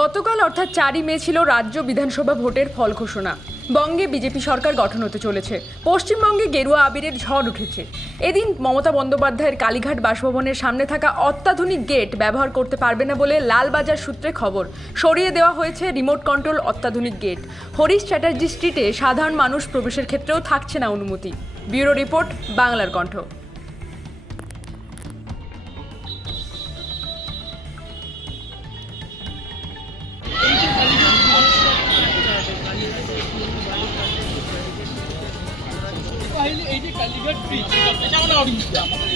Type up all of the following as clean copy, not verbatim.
গতকাল অর্থাৎ 4ই মে ছিল রাজ্য বিধানসভা ভোটের ফল ঘোষণা। বঙ্গে বিজেপি সরকার গঠন হতে চলেছে। পশ্চিমবঙ্গে গেরুয়া আবিরের ঝড় উঠেছে। এদিন মমতা বন্দ্যোপাধ্যায়ের কালীঘাট বাসভবনের সামনে থাকা অত্যাধুনিক গেট ব্যবহার করতে পারবে না বলে লালবাজার সূত্রে খবর। সরিয়ে দেওয়া হয়েছে রিমোট কন্ট্রোল অত্যাধুনিক গেট। হরিশ চ্যাটার্জি স্ট্রিটে সাধারণ মানুষ প্রবেশের ক্ষেত্রেও থাকছে না অনুমতি। ব্যুরো রিপোর্ট, বাংলার কণ্ঠ। এই যে কালীঘাট ব্রিজ এটা আমরা অডিট আমাদের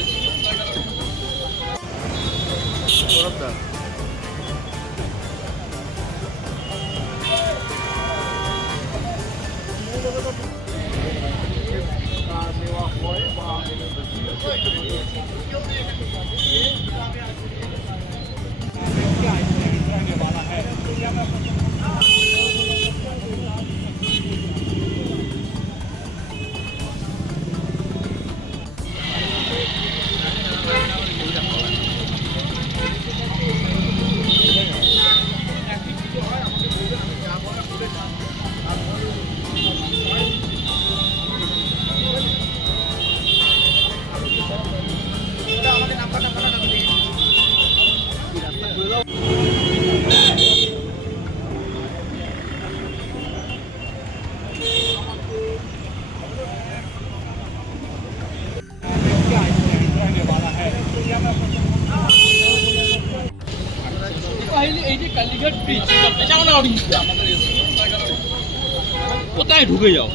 এই যে কালীঘাট ব্রিজ এটা আমরা অডিট আমাদের কোথায় ঢুকে যাও